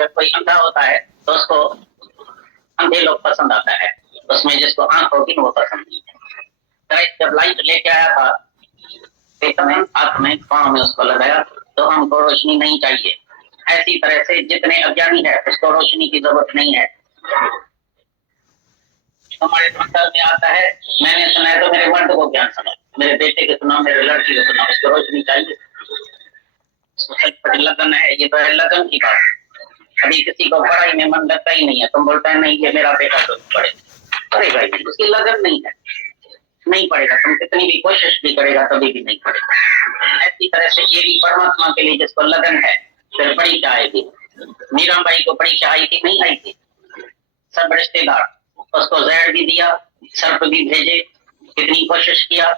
जब कोई अंधा होता है तो उसको अंधे लोग पसंद आता है, उसमें जिसको आंख होगी वो पसंद नहीं है। जब लाइट लेके आया था पेट में, हाथ में, पाँव में उसको लगाया तो हमको रोशनी नहीं चाहिए। ऐसी तरह से जितने अज्ञानी है उसको रोशनी की जरूरत नहीं है। हमारे संसार में आता है, मैंने सुना है तो मेरे मर्द को ज्ञान सुना, मेरे बेटे को सुना, मेरे लड़की को सुना, उसको रोशनी चाहिए। लगन है, ये तो है लगन की बात। अभी किसी को पढ़ाई में मन लगता ही नहीं है, तुम बोलता है नहीं ये मेरा बेटा तो पढ़े, पढ़ेगा ही नहीं, उसकी लगन नहीं है, नहीं पढ़ेगा। तुम कितनी भी कोशिश भी करेगा तभी भी नहीं पढ़ेगा। ऐसी तरह से ये भी परमात्मा के लिए जिसको लगन है फिर परीक्षा आएगी। मीराबाई को परीक्षा आई थी, नहीं आई थी? सब रिश्तेदार उसको जहर भी दिया, सर्प भी भेजे, कितनी कोशिश किया।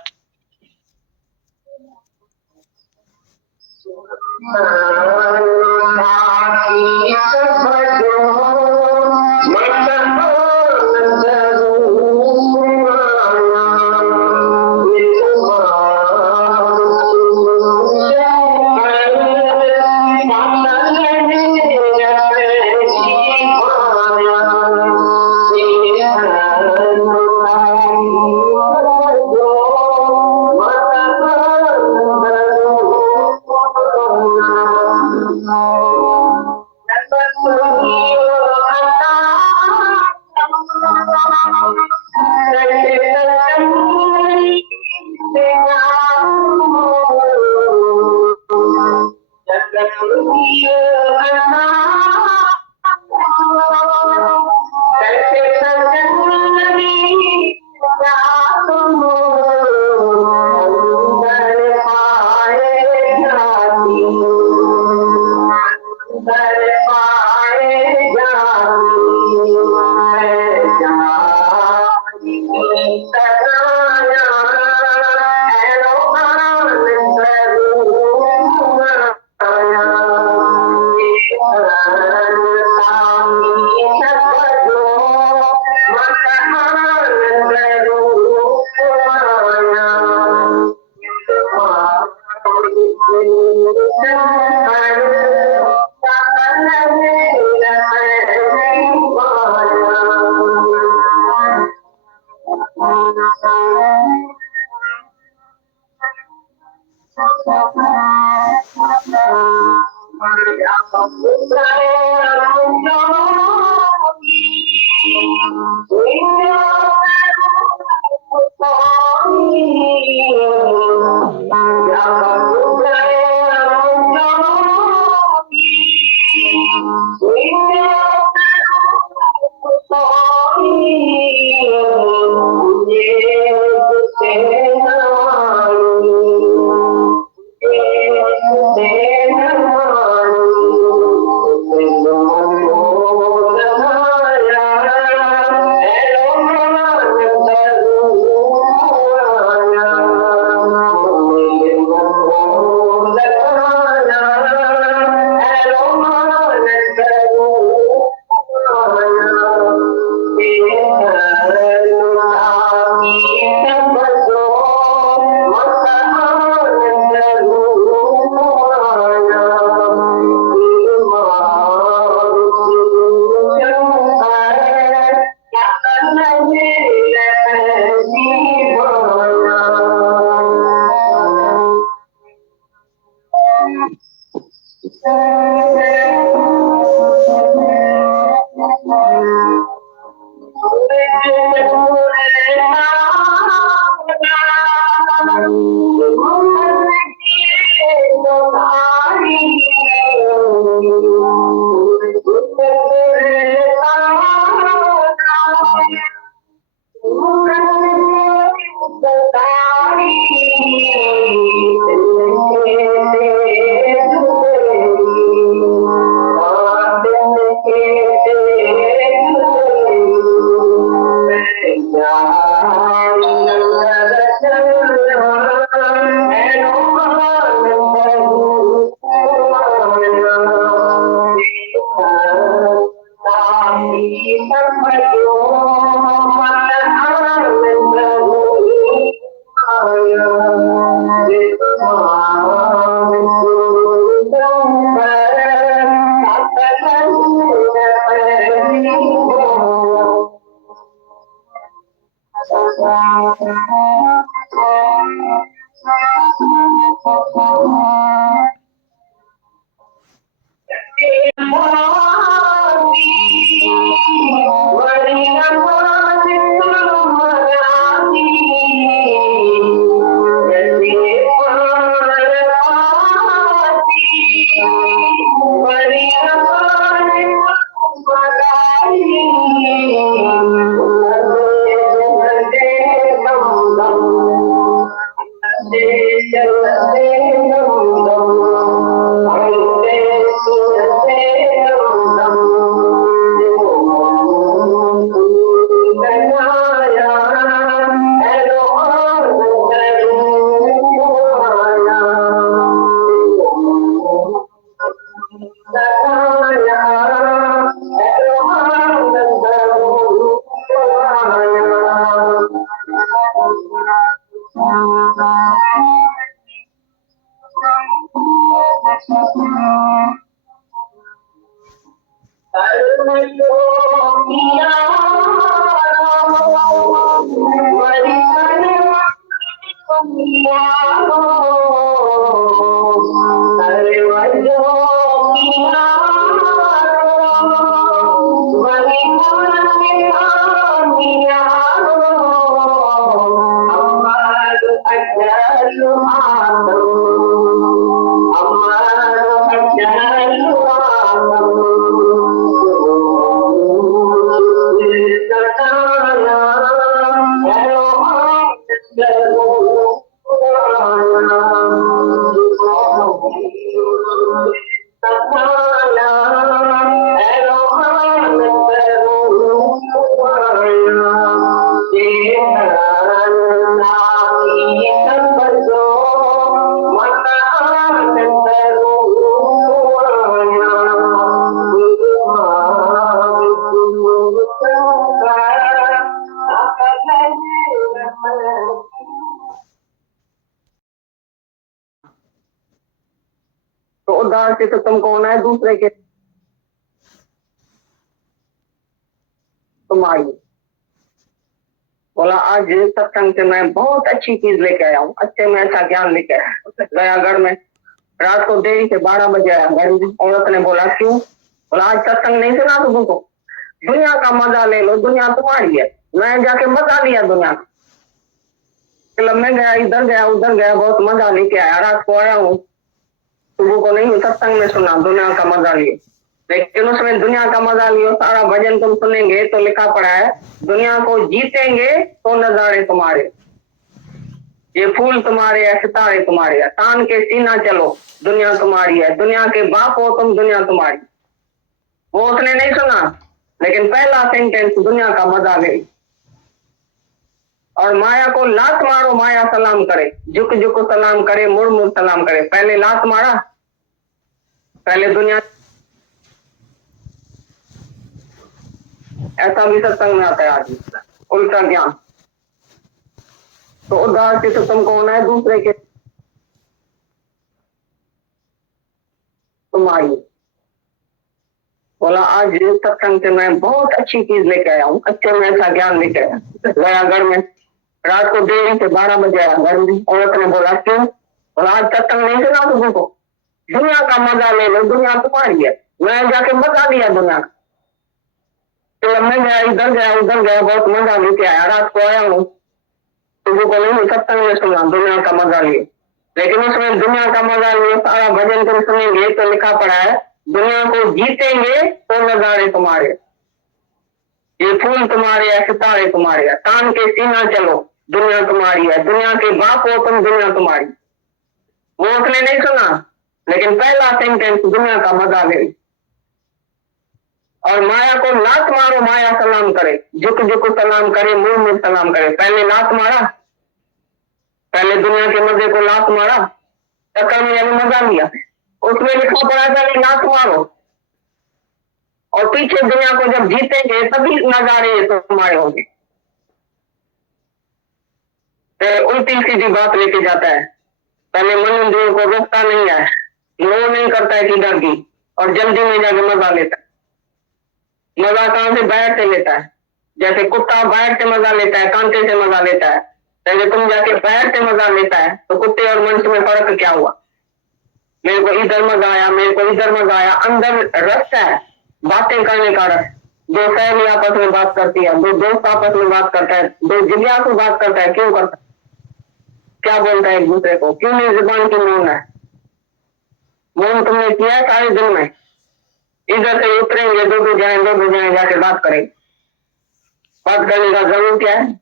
तो उद्धार से तो तुम कौन है दूसरे के तुम आई। बोला आज सत्संग से मैं बहुत अच्छी चीज लेके आया हूँ, अच्छे में अच्छा ज्ञान लेके आया। गया घर में, रात को देरी से 12 बजे आया घर में। औरत ने बोला क्यों? बोला आज सत्संग नहीं सुना तुमको, दुनिया का मजा ले लो, दुनिया तुम्हारी है। मैं जाके मजा लिया दुनिया का, क्लब में गया, इधर गया उधर गया, बहुत मजा लेके आया। रात को आया हूँ, सुबह को नहीं सत्संग में सुना, दुनिया का मजा लिए। लेकिन उसमें दुनिया का मजा लियो, सारा भजन तुम सुनेंगे तो लिखा पड़ा है दुनिया को जीतेंगे तो नजारे तुम्हारे, ये फूल तुम्हारे है, सितारे तुम्हारे है, तान के सीना चलो दुनिया तुम्हारी है, दुनिया के बाप हो तुम, दुनिया तुम्हारी। वो उसने नहीं सुना, लेकिन पहला सेंटेंस दुनिया का मजा ले। और माया को लात मारो, माया सलाम करे, झुक झुक सलाम करे, मुड़ मुड़ सलाम करे। पहले लात मारा, पहले दुनिया। ऐसा भी सत्संग में आता है आज, उल्टा ज्ञान। तो उद्धार से तो तुम कौन है दूसरे के तुम आई। बोला आज सत्संग से मैं बहुत अच्छी चीज लेके आया हूँ, अच्छे में अच्छा ज्ञान लेके आया। गया घर में, रात को देरी से 12 बजे आया घर में। औरत ने बोला क्यों? बोला आज सत्संग नहीं सुना तुमको, दुनिया का मजा ले लो, दुनिया तुम्हारी है। मैं जाके मजा लिया दुनिया का, तो मैं गया, इधर गया उधर गया, बहुत मजा लेके आया। रात को आया हूँ, सुबह को नहीं सत्संग में सुना, दुनिया का मजा लिए। लेकिन उसमें दुनिया का मजा लिए, सारा भजन तुम सुनेंगे तो लिखा पड़ा है दुनिया को जीतेंगे तो नजारे तुम्हारे, ये फूल तुम्हारे है, सितारे तुम्हारे है, तान के सीना चलो दुनिया तुम्हारी है, दुनिया के बाप हो तुम, दुनिया तुम्हारी। वो उसने नहीं सुना, लेकिन पहला सेंटेंस दुनिया का मजा ले। और माया को लात मारो, माया सलाम करे, झुक झुक सलाम करे, मुड़ मुड़ सलाम करे। पहले लात मारा, पहले दुनिया के मजे को लात मारा, चक्कर में अभी मजा लिया। उसमें लिखा पड़ा था कि लात मारो, और पीछे दुनिया को जब जीतेंगे तभी नजारे ये तुम्हारे होंगे। तो उल्टी सीधी बात लेके जाता है। पहले मन इंद्रियों को रोकता नहीं है, लो नहीं करता है किधर की, और जल्दी में जाके मजा लेता है। मजा कहां से? बैठ से लेता है। जैसे कुत्ता बाहर से मजा लेता है, कांटे से मजा लेता है, जैसे तुम जाके बाहर से मजा लेता है, तो कुत्ते और मनुष्य में फर्क क्या हुआ? मेरे को इधर मजा आया, मेरे को इधर मजा आया। अंदर रस है, बातें करने का रस। दो सहेली आपस में बात करती है, दो दोस्त आपस में बात करता है, दो जिज्ञासु बात करता है, क्यों करता है? क्या बोलता है एक दूसरे को? क्यों नहीं जुबान की मौन है? मौन तुमने किया है सारे दिन में। इधर से उतरेंगे, दो दो जाए जाके बात करेंगे। बात करने का जरूर क्या है?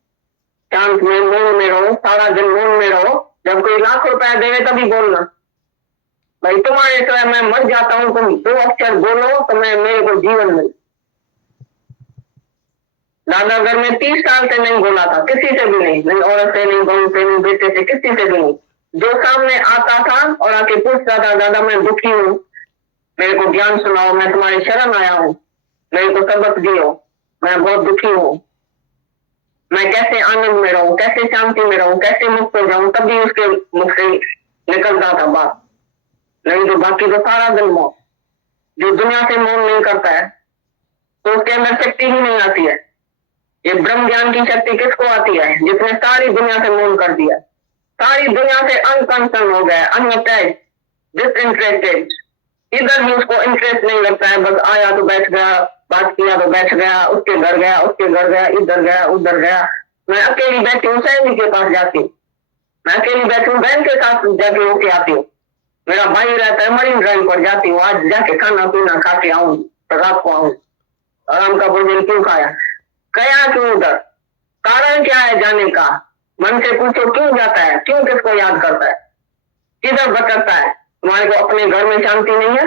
शांत में मौन में रहो, सारा दिन मौन में रहो। जब कोई लाख रुपया देवे तभी बोलना, भाई तुम्हारे सिवाय मैं मर जाता हूं, तुम दो अक्षर बोलो तो मैं मेरे को जीवन मिले। दादा घर में 30 साल से नहीं बोला था, किसी से भी नहीं, नहीं औरत से, नहीं बहू से, नहीं बेटे से, किसी से भी नहीं। जो सामने आता था और आके पूछता था, दादा मैं दुखी हूँ, मेरे को ज्ञान सुनाओ, मैं तुम्हारी शरण आया हूँ, मेरे को सबक दियो, मैं बहुत दुखी हूँ, मैं कैसे आनंद में रहूं, कैसे शांति में रहूं, कैसे मुक्त हो जाऊं, तभी उसके मुख से निकलता था बात। नहीं तो बाकी तो सारा दिन मौन। जो दुनिया से मौन नहीं करता है तो उसके अंदर शक्ति ही नहीं आती है। ये ब्रह्म ज्ञान की शक्ति किसको आती है? जिसने सारी दुनिया से मौन कर दिया, सारी दुनिया से अनकंसर्न हो गया, अनअटैच, डिसइंटरेस्टेड। इधर भी उसको इंटरेस्ट नहीं लगता है, बस आया तो बैठ गया, बात किया तो बैठ गया, उसके घर गया, उसके घर गया, इधर गया, उधर गया। मैं अकेली बैठी हूँ, सहेली के पास जाती हूँ, मैं अकेली बैठी हूँ, बहन के साथ जाके होके आती हूँ, मेरा भाई रहता है मरीन ड्राइव पर, जाती हूँ, आज जाके खाना पीना खा के आऊं, तो रात को आऊं। आराम का भोजन क्यों खाया? गया क्यों उधर? कारण क्या है जाने का? मन से पूछो, क्यों जाता है? क्यों किसको याद करता है? किधर भटकता है? तुम्हारे को अपने घर में शांति नहीं है?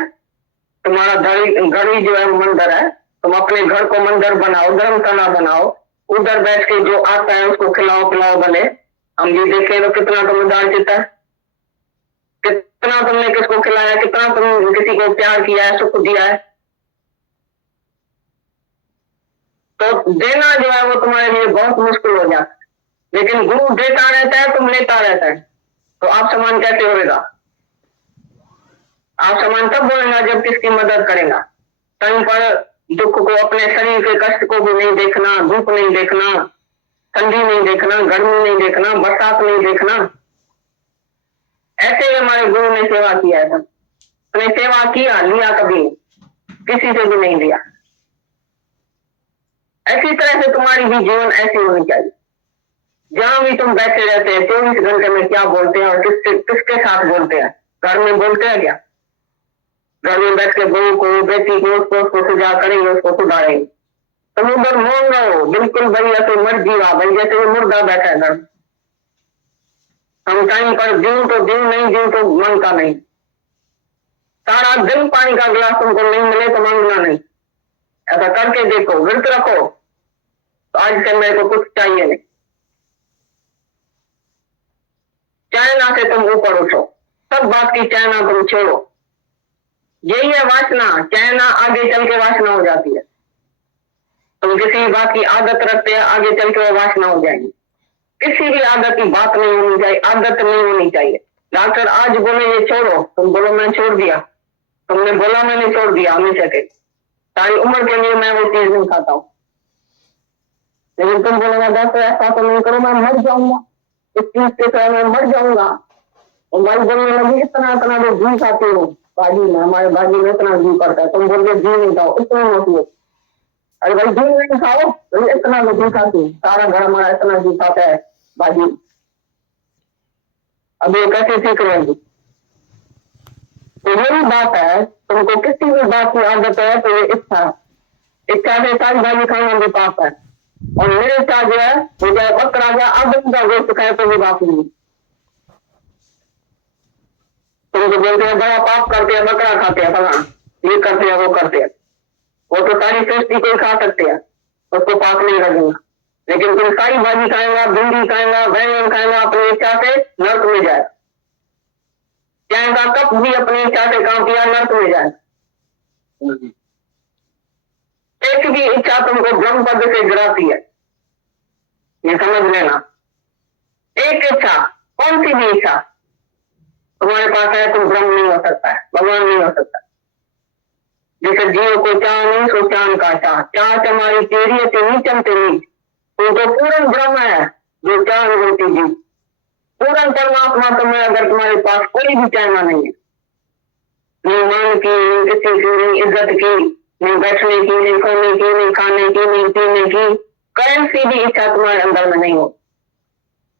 तुम्हारा घर ही जो है मंदिर है, तुम अपने घर को मंदिर बनाओ, धर्मशाला बनाओ, उधर बैठ के जो आता है उसको खिलाओ पिलाओ भले। हम भी देखे तो कितना तुम उदार चित्त है, कितना तुमने किसको खिलाया, कितना तुम किसी को प्यार किया है, सुख दिया है। तो देना जो है वो तुम्हारे लिए बहुत मुश्किल हो जाता है, लेकिन गुरु देता रहता है, तुम लेता रहता है, तो आप समान कैसे होगा? आप समान तब बोलेगा जब किसकी मदद करेगा। तन पर दुख को, अपने शरीर के कष्ट को भी नहीं देखना, धूप नहीं देखना, ठंडी नहीं देखना, गर्मी नहीं देखना, बरसात नहीं देखना। ऐसे ही हमारे गुरु ने सेवा किया है। अपने सेवा किया, लिया कभी किसी से भी नहीं लिया। ऐसी तरह से तुम्हारी भी जीवन ऐसी होनी चाहिए। जहां भी तुम बैठे रहते हैं 24 घंटे में क्या बोलते हैं और किसके साथ बोलते हैं? घर में बोलते हैं क्या? घर में बैठ के बहू को, बेटी को, उसको सुझा करेंगे, उसको सुधारेंगे। तुम उधर मौन रहो, बिल्कुल भाई ऐसे मर जीवा, भाई जैसे मुर्दा बैठा है घर। हम टाइम पर जीव तो जीव, नहीं जीव तो मांगता नहीं। सारा दिन पानी का गिलास तुमको नहीं मिले तो मांगना नहीं। ऐसा करके देखो, व्रत रखो, तो आज से मेरे को कुछ चाहिए नहीं। चाइना से तुम ऊपर उठो, सब बात की चाइना तुम छोड़ो। यही है वासना, चाइना आगे चल के वासना हो जाती है। तुम किसी बात की आदत रखते हैं, आगे चल के वो वासना हो जाएगी। किसी भी आदत की बात नहीं होनी चाहिए, आदत नहीं होनी चाहिए। डॉक्टर आज बोले ये छोड़ो, तुम बोलो मैं छोड़ दिया, तुमने बोला मैंने छोड़ दिया, हमेशा के सारी उम्र के लिए मैं वो चीज नहीं खाता हूँ। लेकिन तुम बोलेगा डॉक्टर ऐसा तो नहीं करो, मैं मर जाऊंगा, इस चीज के साथ मैं मर जाऊंगा। और भाई बोलने लगी इतना इतना जो घी खाते हो भाजी में, हमारे भाजी में इतना घी पड़ता है, तुम बोलते घी नहीं खाओ, इतना मत लो। अरे भाई घी नहीं खाओ, तो इतना तो घी खाती, सारा घर हमारा इतना घी खाता है भाजी। अब ये कैसे सीख रहेगी? तो यही बात है, तुमको किसी भी बात की आदत है तो ये इच्छा से सारी भाजी खाना भी पाप है। और मेरे इच्छा जो है वो चाहे बकरा गया आदमी का गोश्त खाए तो भी बाप नहीं। तुम तो बोलते हैं बड़ा पाप करते हैं, बकरा खाते हैं, फला ये करते हैं, वो करते हैं। वो तो सारी सृष्टि को खा सकते हैं, उसको पाप नहीं लगेगा। लेकिन तुम सारी भाजी खाएगा, भिंडी खाएगा, बैंगन खाएगा, अपनी इच्छा से नर्क में जाए। चाय का कप भी अपनी इच्छा से काम किया, नर्क में जाए। एक भी इच्छा तुमको ब्रह्म पद से गिराती है, ये समझ लेना। एक इच्छा, कौन सी भी इच्छा तुम्हारे पास है, तुम ब्रह्म नहीं हो सकता है, भगवान नहीं हो सकता। जैसे जीव को चाह नहीं सो चांद का चाह, चाह तुम्हारी तेरी नीचम ते नीच, तो पूर्ण ब्रह्म है जो चांद बोलती जी। पूर्ण परमात्मा तुम्हें अगर तुम्हारे पास कोई भी चाहना नहीं है, नहीं मान की, नहीं किसी की, नहीं इज्जत की, नहीं बैठने की, नहीं सोने की, नहीं खाने की, नहीं पीने की, कहीं सी भी इच्छा तुम्हारे अंदर में नहीं हो,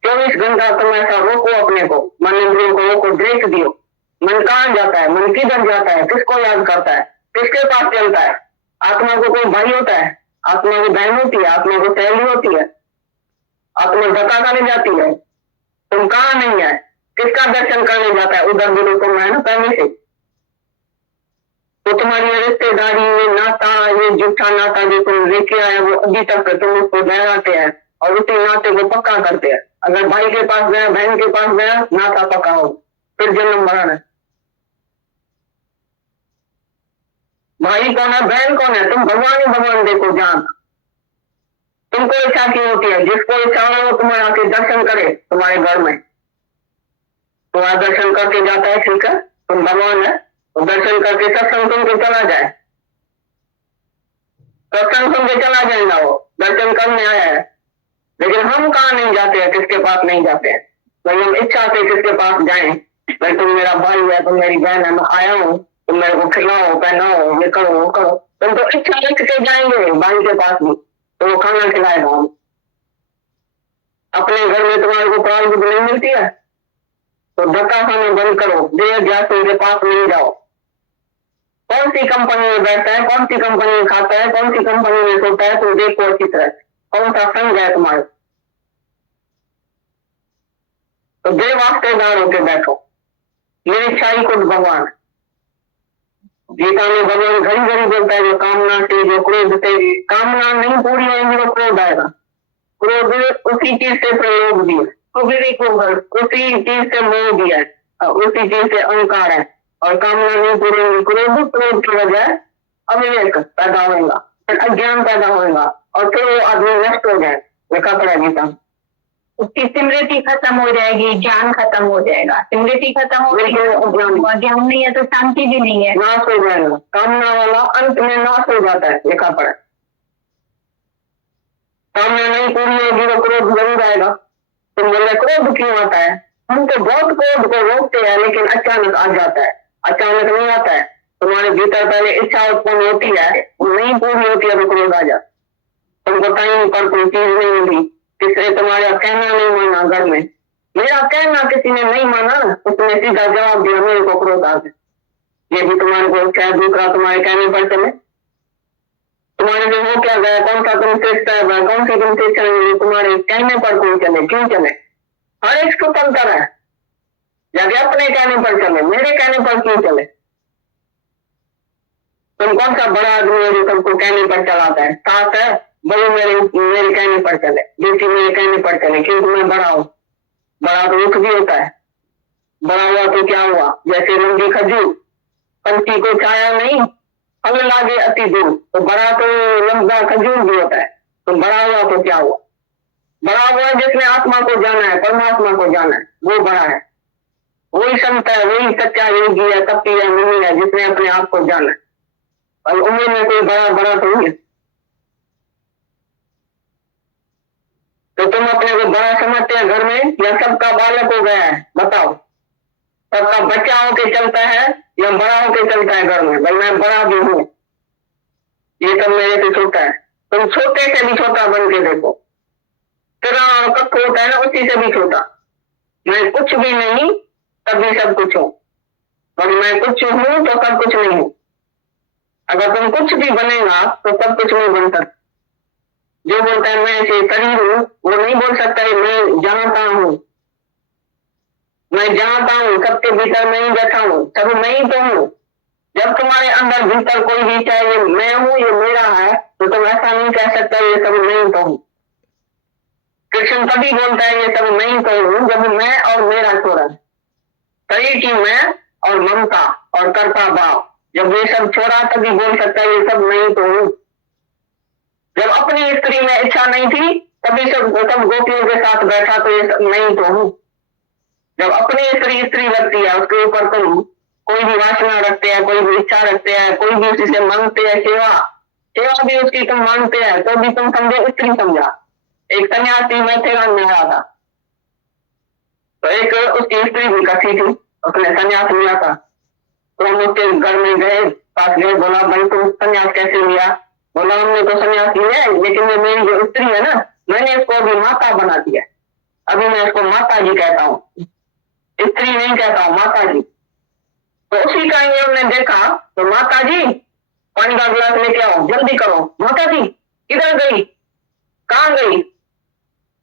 24 घंटा तुम ऐसा रोको अपने को, मन इंद्रियों को रोको, ब्रेक दियो। मन कहाँ जाता है, मन किधर जाता है, किसको याद करता है, किसके पास चलता है? आत्मा को कोई भाई होता है, आत्मा को बहन होती है, आत्मा को सहेली होती है, आत्मा धक्का करने जाती है। तुम कहाँ नहीं है, किसका दर्शन करने जाता है? उधर भी तुम है ना पहले से। तो तुम्हारी ये रिश्तेदारी, ये नाता, ये झूठा नाता जो तुम लेके आए वो अभी तक तुम उसको दोहराते हैं और उसी नाते को पक्का करते हैं। अगर भाई के पास गया, बहन के पास गया, नाता पक्का हो, फिर जन्म बढ़ाना। भाई कौन है, बहन कौन है? तुम भगवान ही भगवान देखो जान। तुमको इच्छा क्यों होती है? जिसको इच्छा हो वो तुम्हारे आके दर्शन करे तुम्हारे घर में, तुम्हारा दर्शन करके जाता है, ठीक है तुम भगवान है, तो दर्शन करके सत्संग सुन के चला जाए, सत्संग सुन के चला जाएगा, वो दर्शन करने आया है। लेकिन हम कहाँ नहीं जाते हैं, किसके पास नहीं जाते हैं? भाई हम इच्छा से किसके पास जाएं, भाई तुम मेरा भाई है, तुम मेरी बहन है, मैं आया हूँ, तुम मेरे को खिलाओ पहनाओ, ये करो वो करो। तुम तो इच्छा रख के जाएंगे भाई के पास भी, तो वो खाना खिलाएगा। हम अपने घर में तुम्हारे को प्राण बुद्धि नहीं मिलती है, तो धक्का खाना बंद करो, देह ध्यास उनके पास नहीं जाओ। कौन सी कंपनी में बैठता है, कौन सी कंपनी में खाता है, कौन सी कंपनी में सोता है, तुम देखो अच्छी तरह कौन सा संग है तुम्हारे, तो दे वास्तेदार होके बैठो। ये इच्छा ही खुद भगवान है। गीता में भगवान घड़ी घड़ी बोलता है, जो कामना से, जो क्रोध से, कामना नहीं पूरी होगी वो क्रोध आएगा। क्रोध उसी चीज से प्रयोग भी है, उसी चीज से मोह भी है, उसी चीज से अहंकार है, और कामना नहीं पूरी होगी, क्रोध, क्रोध की वजह अविवेक पैदा होगा, अज्ञान पैदा होगा, और फिर वो आदमी नष्ट हो जाए। लिखा पड़ा गीता, उसकी स्मृति खत्म हो जाएगी, ज्ञान खत्म हो जाएगा। स्मृति खत्म हो गई, ज्ञान नहीं है तो शांति भी नहीं है, नाश हो जाएगा। कामना वाला अंत में नाश हो जाता है, लिखा पड़ा। कामना नहीं पूरी होगी तो क्रोध बन जाएगा। तुम बोले क्रोध क्यों आता है? हम तो बहुत क्रोध को रोकते हैं, लेकिन अचानक आ जाता है। अचानक नहीं आता है, तुम्हारे भीतर पहले इच्छा उत्पन्न होती है, वो नहीं पूरी होती है तो क्रोध आ जाता। तुमको टाइम पर कोई चीज नहीं मिली, किसी तुम्हारा कहना नहीं माना, घर में मेरा कहना किसी ने नहीं माना, उसने सीधा जवाब दिया, मेरे को क्रोध आ गया। ये भी तुम्हारे को क्या, दूसरा तुम्हारे कहने पर चले, तुम्हारे जो हो क्या गया, कौन सा तुम सीखता है, कौन सी तुम सीख रहे, तुम्हारे कहने पर कोई चले, क्यों चले? हर एक स्वतंत्र है, जब अपने कहने पर चले, मेरे कहने पर क्यों चले? तुम कौन सा बड़ा आदमी है जो सबको कहने पर चलाता है? सास है, बड़े मेरे कहने पर चले, बेटी मेरे कहने पर चले, क्योंकि मैं बड़ा हूं। बड़ा तो दुख भी होता है, बड़ा हुआ तो क्या हुआ? जैसे लंबी खजूर, पंछी को छाया नहीं, फल लागे अति दूर, तो बड़ा तो लंबा खजूर भी होता है। तो बड़ा हुआ तो क्या हुआ? बड़ा हुआ जिसने आत्मा को जाना है, परमात्मा को जाना है, वो बड़ा है, वही संत है, वही सच्चा योगी है, तपी है, मुनि है, जिसने अपने आप को जाना है। और उम्र में कोई बड़ा बड़ा तो नहीं है। तो तुम अपने को बड़ा समझते हैं घर में, या सबका बालक हो गया है? बताओ, सबका बच्चा होके चलता है या बड़ा होके चलता है घर में? भाई मैं बड़ा भी हूँ, ये सब मेरे से छोटा है। तुम छोटे से भी छोटा बन के देखो, तेरा कब होता है ना, उसी से भी छोटा। मैं कुछ भी नहीं तब भी सब कुछ हूँ, और मैं कुछ हूँ तो सब कुछ नहीं हूँ। अगर तुम कुछ भी बनेगा तो सब कुछ नहीं बन सकता। जो बोलता है मैं से शरीर हूँ, वो नहीं बोल सकता है मैं जानता हूँ, मैं जानता हूँ, सबके भीतर मैं ही बैठा हूँ, सब मैं ही तो हूँ। जब तुम्हारे अंदर भीतर कोई भी चाहे ये मैं हूँ, ये मेरा है, तो तुम ऐसा नहीं कह सकता ये सब मैं ही तो हूँ। कृष्ण तभी बोलता है ये सब मैं ही तो हूँ जब मैं और मेरा छोड़ा, शरीर की मैं और ममता और कर्ता भाव, जब ये सब छोड़ा तभी बोल सकता है ये सब मैं ही तो हूँ। जब अपनी स्त्री में इच्छा नहीं थी तभी सब गोपियों के साथ बैठा, तो ये सब मैं ही तो हूँ। जब अपनी स्त्री लगती है, उसके ऊपर तुम कोई भी वासना रखते हैं, कोई भी इच्छा रखते हैं, कोई भी उसी से मांगते हैं सेवा, सेवा भी उसकी तुम मांगते हैं, तो भी तुम समझो स्त्री समझा। एक सन्यासी मैथेरान में आया था, तो एक उसकी स्त्री भी कथी थी, उसने संन्यास लिया था। तो हम उसके घर में गए, पास गए, बोला भाई तुम संन्यास कैसे लिया? बोला हमने तो संन्यास लिया है, लेकिन ये मेरी जो स्त्री है ना, मैंने इसको अभी माता बना दिया, अभी मैं इसको माता जी कहता हूँ, स्त्री नहीं कहता हूँ, माता जी। तो उसी का ये हमने देखा, तो माता जी पानी का गिलास लेके आओ, जल्दी करो। माता जी किधर गई, कहाँ गई,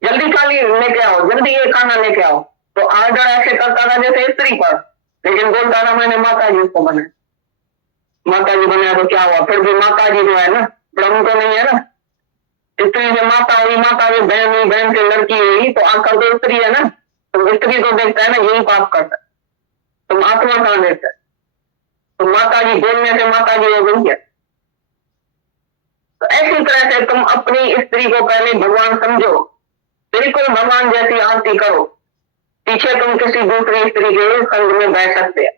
जल्दी खाली लेके आओ, जल्दी ये खाना लेके आओ। तो आर्डर ऐसे करता था जैसे स्त्री पर, लेकिन बोलता था मैंने माता जी को बनाया, माता जी बनाया। तो क्या हुआ, फिर भी माता जी जो है ना, ब्रह्म तो नहीं है ना, स्त्री से माता हुई, माता हुई बहन हुई, बहन से लड़की हुई, तो आकर तो स्त्री है ना, तो स्त्री को देखता है ना यही पाप करता है, तुम आत्मा कहां देखता है? तो माता जी बोलने से माता जी हो गई है। तो ऐसी तरह से तुम अपनी स्त्री को पहले भगवान समझो, बिल्कुल भगवान जैसी आरती करो, पीछे तुम किसी दूसरी स्त्री के संग में बैठ सकते हैं,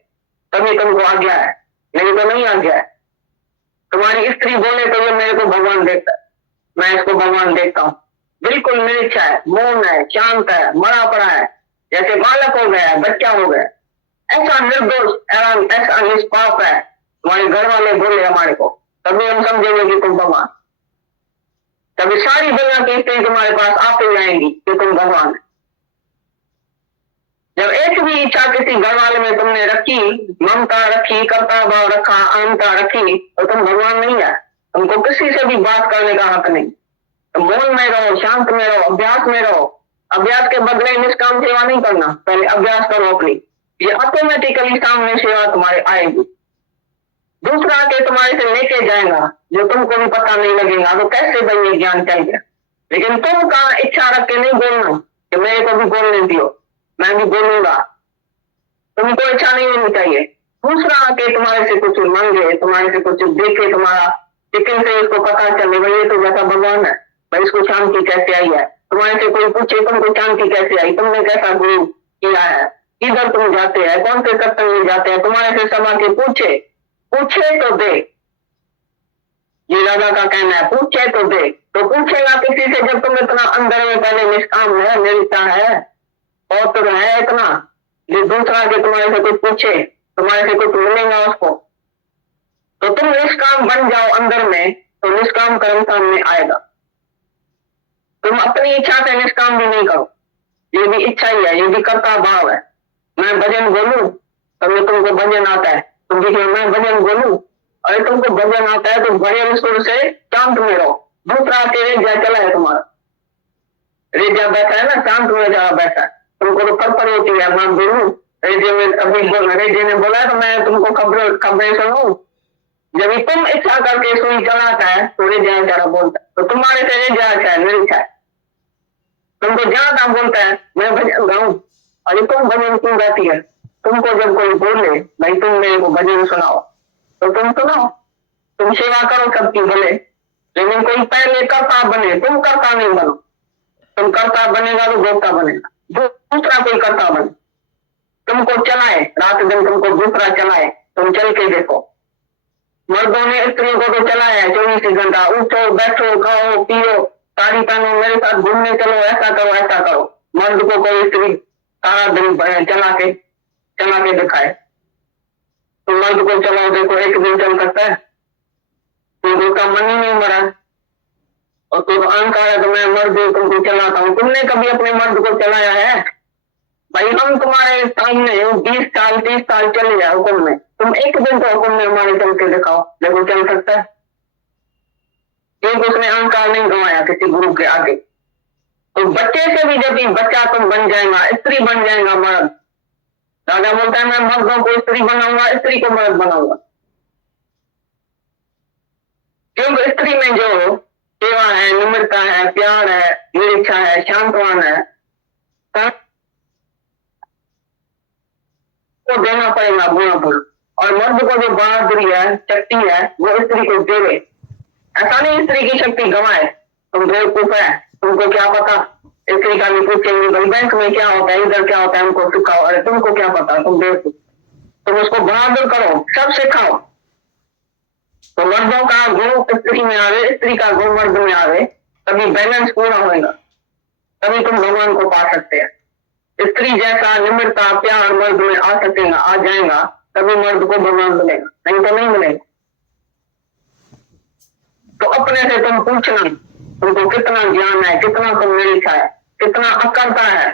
तभी तुमको आज्ञा है, नहीं तो नहीं आज्ञा है। तुम्हारी स्त्री बोले तो ये मेरे को भगवान देखता है, मैं इसको भगवान देखता हूँ, बिल्कुल निरीक्षा है, मौन है, शांत है, मरा पड़ा है, जैसे बालक हो गया है, बच्चा हो गया, ऐसा निर्दोष, ऐसा निष्पाप है। तुम्हारे घर वाले बोले हमारे को, तभी हम समझेंगे कि तुम भगवान, तभी सारी दुनिया की स्त्री तुम्हारे पास आते जाएंगी कि तुम भगवान है। जब एक भी इच्छा किसी घर वाले में तुमने रखी, ममता रखी, कर्ता भाव रखा, अहंता रखी, तो तुम भगवान नहीं है। तुमको किसी से भी बात करने का हक नहीं। तो मौन में रहो, शांत में रहो, अभ्यास में रहो। अभ्यास के बदले निष्काम सेवा नहीं करना, पहले अभ्यास करो अपनी, ये ऑटोमेटिकली सामने सेवा तुम्हारे आएगी। दूसरा के तुम्हारे से लेके जाएगा, जो तुमको भी पता नहीं लगेगा, तो कैसे भाई ये ज्ञान चाहिए। लेकिन तुम कहाँ इच्छा रख के नहीं बोलना कि मेरे को भी बोलने दियो, मैं भी बोलूंगा, तुमको इच्छा नहीं होनी चाहिए। दूसरा आके तुम्हारे से कुछ मांगे, तुम्हारे से कुछ देखे, तुम्हारा लेकिन से इसको पता चले भाई ये तो जैसा भगवान है, भाई इसको शांति कैसे आई है। तुम्हारे से कोई पूछे तुमको शांति कैसे आई, तुमने कैसा गुरु किया है, किधर तुम जाते हैं, कौन से सत्संग में जाते हैं, तुम्हारे से सब आके पूछे तो दे। ये राजा का कहना है, पूछे तो दे। तो पूछेगा किसी से जब तुम इतना अंदर में पहले निष्काम है, निष्ठा है और तो है इतना, जो दूसरा के तुम्हारे से कुछ पूछे, तुम्हारे से कुछ मिलेगा उसको, तो तुम निष्काम बन जाओ अंदर में, तो निष्काम कर्म सामने आएगा। तुम अपनी इच्छा से निष्काम भी नहीं करो, ये भी इच्छा ही है, ये भी कर्ता भाव है। मैं भजन बोलूं तभी तुमको भजन आता है, तुम देखिए मैं भजन बोलूं, अरे तुमको भजन आता है तो भजन सुर से शांत में रहो। दूसरा के रेजा चला है तुम्हारा, रेजा बैठा है ना, शांत में जा बैठा है, तुमको तो खबर होती है मैं बोलूं, रेजे में अभी रेजे ने बोला तो मैं तुमको खबरें सुनूं। जब तुम इच्छा करके सुई चलाता है तो रेजा जरा बोलता है, तो तुम्हारे से रेजा अच्छा है, निरीक्षा है। तुमको जहां तक बोलता है मैं भजन गाऊं, अरे तुम भजन क्यों गाती है? तुमको जब कोई बोले भाई तुम मेरे को भजन सुनाओ, तो तुम सुनाओ, तुम सेवा करो सबकी भले, लेकिन कोई पहले कर्ता बने, तुम कर्ता नहीं बनो। तुम कर्ता बनेगा तो भोक्ता बनेगा, दूसरा कोई कर्ता बने, तुमको चलाए रात दिन, तुमको दूसरा चलाए, तुम चल के देखो। मर्दों ने स्त्रियों को तो चलाया है 24 घंटा, उठो बैठो खाओ पियो, साड़ी पहनो, मेरे साथ घूमने चलो, ऐसा करो ऐसा करो। मर्द को कोई स्त्री सारा दिन चला के दिखाए, तो मर्द को चलाओ देखो, एक दिन चल सकता है? तुमको का मन ही नहीं मरा, और तुम अहंकार है तो मैं मर्द तुमको चलाता हूँ। तुमने कभी अपने मर्द को चलाया है? भाई हम तुम्हारे सामने 20 साल 30 साल चले जाए हुक्म में, तुम एक दिन तो हुक्म में हमारे चल के दिखाओ, देखो चल सकता है? एक उसने अहंकार नहीं गंवाया किसी गुरु के आगे। तो बच्चे से भी जब बच्चा तुम बन जाएगा, स्त्री बन जाएगा मर्द, राजा बोलता है मैं मर्दों को स्त्री बनाऊंगा, स्त्री को मर्द बनाऊंगा। क्योंकि स्त्री में जो सेवा है, निम्रता है, प्यार है, निरीक्षा है, शांतवान है, को देना पड़ेगा गुण, और मर्द को जो बहादुरी है, शक्ति है, वो स्त्री को देवे। ऐसा नहीं स्त्री की शक्ति गंवाए, तुम बेवकूफ है, तुमको क्या पता। स्त्री का भी पूछेंगे भाई बैंक में क्या होता है, इधर क्या होता है, हमको सिखाओ, अरे तुमको क्या पता, तुम बेवकूफ। तुम उसको बहादुर करो, सब सिखाओ। तो मर्दों का गुण स्त्री में आवे, स्त्री का गुण मर्द में आवे, तभी बैलेंस पूरा होगा, तभी तुम भगवान को पा सकते हैं। स्त्री जैसा निम्रता प्यार मर्द में आ सकेगा, आ जाएगा, तभी मर्द को भगवान मिलेगा, नहीं तो नहीं मिलेगा। तो अपने से तुम पूछना, तुमको कितना ज्ञान है, कितना तुम निरीक्षा है, कितना अकर्ता है,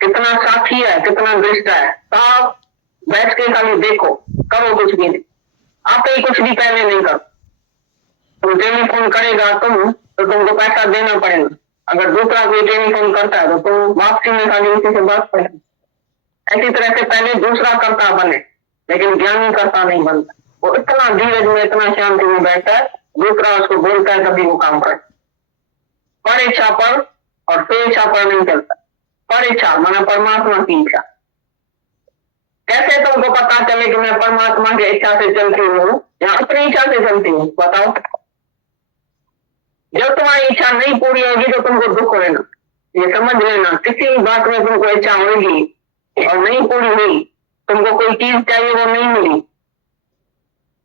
कितना साक्षी है, कितना दृष्टा है। साफ बैठ के खाली देखो, करो कुछ भी नहीं, आप ही कुछ भी पहले नहीं करो। तुम टेलीफोन करेगा तुम, तो तुमको पैसा देना पड़ेगा। अगर दूसरा कोई टेलीफोन करता है तो तुम वापसी में खाली उसी से बात करेगा। ऐसी तरह से पहले दूसरा कर्ता बने, लेकिन ज्ञानी कर्ता नहीं बनता। वो इतना धीरज में, इतना शांति में बैठता है, दूसरा उसको बोलता है तभी वो काम करता है। पर इच्छा पर और स्वेच्छा पर नहीं चलता। पर इच्छा माना परमात्मा की इच्छा। कैसे तुमको पता चले कि मैं परमात्मा की इच्छा से चलती हूँ या अपनी इच्छा से चलती हूँ? बताओ। जब तुम्हारी इच्छा नहीं पूरी होगी तो तुमको दुख होगा। ये समझ लेना, किसी बात में तुमको इच्छा होगी और नहीं पूरी हुई, तुमको कोई चीज चाहिए वो नहीं मिली,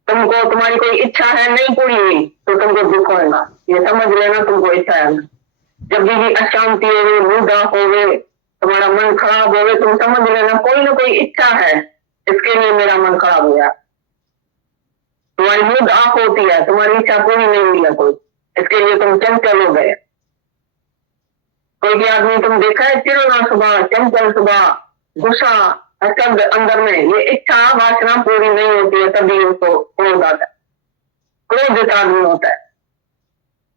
तुमको तुम्हारी कोई इच्छा है नहीं पूरी हुई, तो तुमको दुख होगा। ये समझ लेना, तुमको इच्छा है। जब भी अशांति होवे, मूड ऑफ होवे, तुम्हारा मन खराब होवे, तुम समझ लेना कोई ना कोई इच्छा है, इसके लिए मेरा मन खराब हो गया। तुम्हारी मूड ऑफ होती है, तुम्हारी इच्छा पूरी नहीं हुई है कोई, इसके लिए तुम चंचल हो गए। कोई भी आदमी तुम देखा है चिड़ना सुबह, चंचल सुबह, गुस्सा शब्द अंदर में, ये इच्छा वासना पूरी नहीं होती है, तभी उसको क्रोध आता है, क्रोधित आदमी होता है।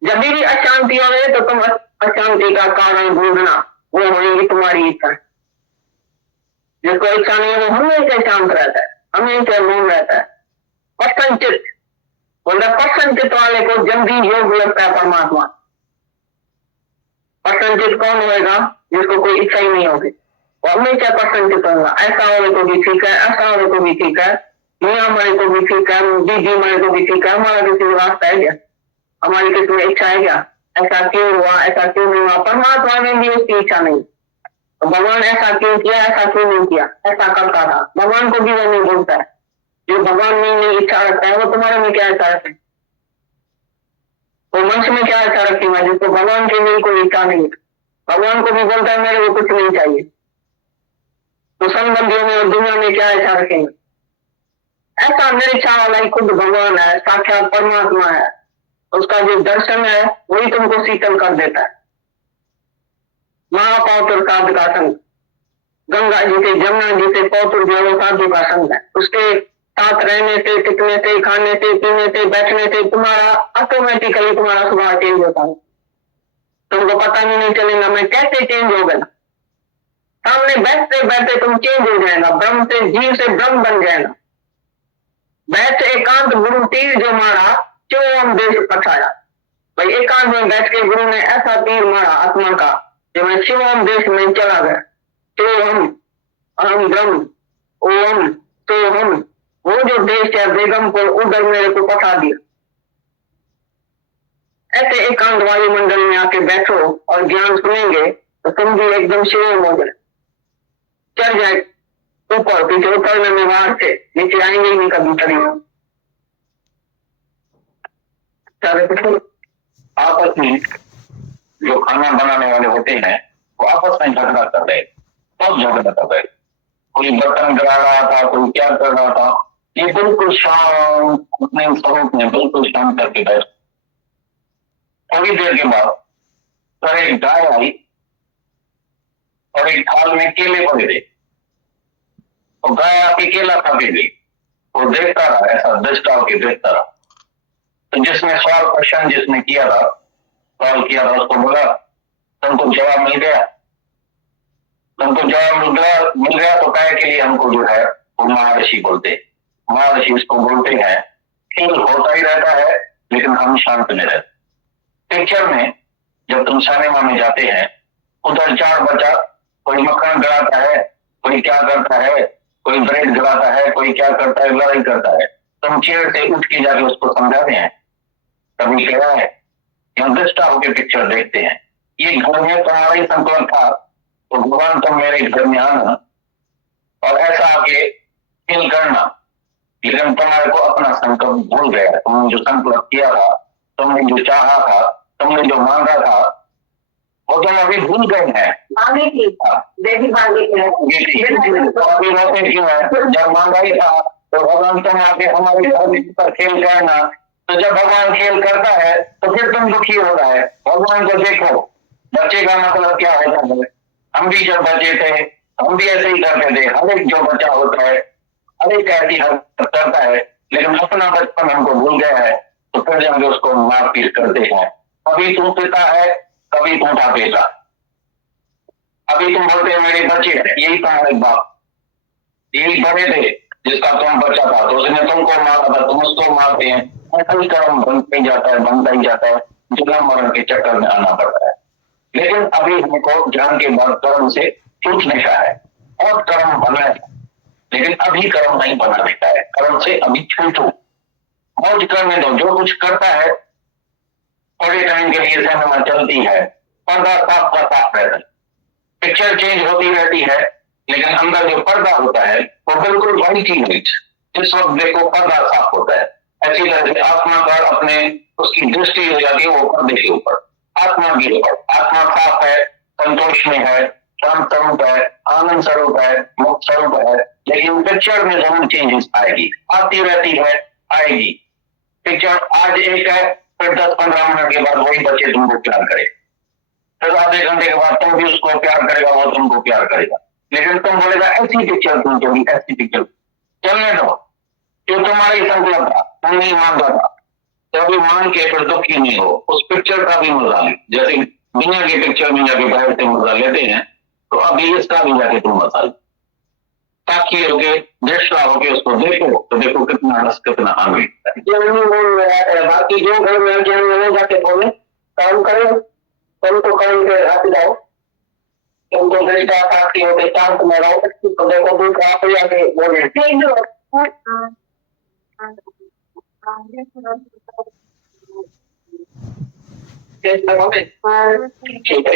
जब भी अशांति हो गए तो तुम अशांति का कारण ढूंढना, वो होगी तुम्हारी इच्छा। जिसको इच्छा नहीं है वो हमेशा शांत रहता है, हमेशा मौन रहता है। प्रसन्नचित, मतलब प्रसन्नचित वाले को जल्दी योग लगता है परमात्मा। प्रसन्नचित कौन होगा? जिसको कोई इच्छा ही नहीं होगी, वो हमेशा प्रसन्नचित होगा। ऐसा होने को भी ठीक है, ऐसा होने को भी ठीक है, मियाँ मरे को भी ठीक है, दीदी मरे को भी ठीक है, हमारा किसी को रास्ता है क्या? हमारी किसी में इच्छा है क्या? ऐसा क्यों हुआ, ऐसा क्यों नहीं हुआ? परमात्मा में भी उसकी इच्छा नहीं, तो भगवान ऐसा क्यों किया, ऐसा क्यों नहीं किया, ऐसा करता था। भगवान को भी वो नहीं बोलता है। जो भगवान में नहीं इच्छा रखता है वो तुम्हारे में क्या इच्छा रखता है? तो मनुष्य में क्या इच्छा रखती है? जिसको भगवान के लिए कोई इच्छा नहीं, भगवान को भी बोलता है मेरे को कुछ नहीं चाहिए, तो संबंधियों में और दुनिया में क्या इच्छा रखेंगे? ऐसा निरीक्षा वाला ही खुद भगवान है, साक्षात परमात्मा है। उसका जो दर्शन है वही तुमको शीतल कर देता है। महापौत्र साधु का संग, गंगा जी से, जमुना जी से पौत्र जो है साधु का संग है। उसके साथ रहने से, टिकने से, खाने से, पीने से, बैठने से तुम्हारा ऑटोमेटिकली तुम्हारा स्वभाव चेंज होता है। तुमको पता भी नहीं चलेगा मैं कैसे चेंज हो गया। सामने बैठते बैठते तुम चेंज हो जाएगा, ब्रह्म से जीव से ब्रह्म बन जाएगा। बैठ एकांत गुरु तीर जो मारा, क्यों हम देश पछाया। भाई एकांत में बैठ के गुरु ने ऐसा तीर मारा आत्मा का, जो मैं शिवम देश में चला गया। तो हम अहम ब्रह्म, ओम तो हम, वो जो देश है बेगमपुर, उधर मेरे को पता दिया। ऐसे एकांत वायुमंडल में आके बैठो और ज्ञान सुनेंगे तो तुम भी एकदम शिवम हो जाए, चढ़ जाए ऊपर, पीछे उतरने में बाहर से नीचे आएंगे ही नहीं कभी कभी। आपस में जो खाना बनाने वाले होते हैं वो आपस में झगड़ा कर रहे, बहुत झगड़ा कर रहे। कोई बर्तन गिरा रहा था, कोई क्या कर रहा था। ये बिल्कुल शांत, अपने स्वरूप में बिल्कुल शांत करके बैठ। थोड़ी देर के बाद तो एक गाय आई और एक थाल में केले पड़े थे, तो गाय आके केला खा के गई। वो देखता रहा, ऐसा दृष्टा होके देखता रहा। तो जिसने सवाल क्वेश्चन जिसने किया था, सवाल किया था, उसको बोला तुमको जवाब मिल गया, तुमको जवाब मिल गया तो काय के लिए हमको जो है वो महर्षि बोलते। महर्षि उसको बोलते हैं खेल होता ही रहता है लेकिन हम शांत में रहते। पिक्चर में जब तुम सिनेमा में जाते हैं, उधर चार बच्चा, कोई मक्खन गिराता है, कोई क्या करता है, कोई ब्रेड गिराता है, कोई क्या करता है, लड़ाई करता है। तुम चेयर से उठ के जाके उसको समझाते हैं। कभी कहा है हम दृष्टा होकर पिक्चर देखते हैं। ये घर में तुम्हारा ही संतुलन था तो भगवान तुम मेरे घर में आना, और ऐसा आके खेल करना, लेकिन तुम्हारे को अपना संकल्प भूल गया। तुमने जो संकल्प किया था, तुमने जो चाहा था, तुमने जो मांगा था, वो तुम अभी भूल गए हैं। मांगी थी, देवी मांगी थी। तो अभी रोते क्यों है? जब मांगा ही था तो भगवान तुम आके हमारे घर पर खेल करना, तो जब भगवान खेल करता है तो फिर तुम दुखी हो रहा है। भगवान को देखो, बच्चे का मतलब क्या होता है। हम भी जब बच्चे थे हम भी ऐसे ही करते थे। हर एक जो बच्चा होता है हर एक ऐसी हरकत करता है, लेकिन अपना बचपन हमको भूल गया है, तो फिर जब उसको मार पीट करते हैं। कभी तू पिता है, कभी तू था बेटा। अभी तुम बोलते हैं मेरे बच्चे हैं, यही तुम्हारे बाप, यही बड़े थे जिसका तुम बच्चा था, तो उसने तुमको मारा था, तुम उसको मारते हैं। ऐसा ही कर्म बनता ही जाता है, बनता ही जाता है। जन्म मरण के चक्कर में आना पड़ता है। लेकिन अभी हमको ज्ञान के बाद कर्म से छूटने का है। और कर्म बना है, लेकिन अभी कर्म नहीं बना देता है। कर्म से अभी छूटो, मौज करने दो। जो कुछ करता है थोड़े टाइम के लिए सिनेमा चलती है, पर्दा साफ का साफ रहता है, पिक्चर चेंज होती रहती है, लेकिन अंदर जो पर्दा होता है वो बिल्कुल वही चीज है। जिस वक्त देखो पर्दा साफ होता है, ऐसी तरह से आत्मा का अपने उसकी दृष्टि हो जाती है वो पर्दे के ऊपर, आत्मा के ऊपर। आत्मा साफ है, संतोष में है, शांत स्वरूप है, आनंद स्वरूप है, मुक्त स्वरूप है, लेकिन पिक्चर में जरूर चेंजेस आएगी, आती रहती है, आएगी। पिक्चर आज एक है, फिर 10-15 मिनट के बाद वही बच्चे तुमको प्यार करे, फिर आधे घंटे के बाद तुम भी उसको प्यार करेगा, वो तुमको प्यार करेगा। लेकिन तुम बोलेगा ऐसी पिक्चर तुम चली, ऐसी पिक्चर चलने दो, जो तुम्हारा ही संकल्प था, तुम नहीं मानता था, तो अभी मान के फिर दुखी नहीं हो। उस पिक्चर का भी मजा ले, जैसे दुनिया की पिक्चर में जाके बैठ के मजा लेते हैं, तो अभी इसका भी जाके तुम मजा लो, ताकि होके दृष्टा होके उसको देखो, तो देखो कितना रस, कितना आनंद। बाकी जो घर में ज्ञान में जाके बोले काम करे, तुमको काम के हाथ जाओ, तुमको दृष्टा साक्षी होके शांत में रहो, तो देखो दूसरा आप ही आके बोले ठीक है।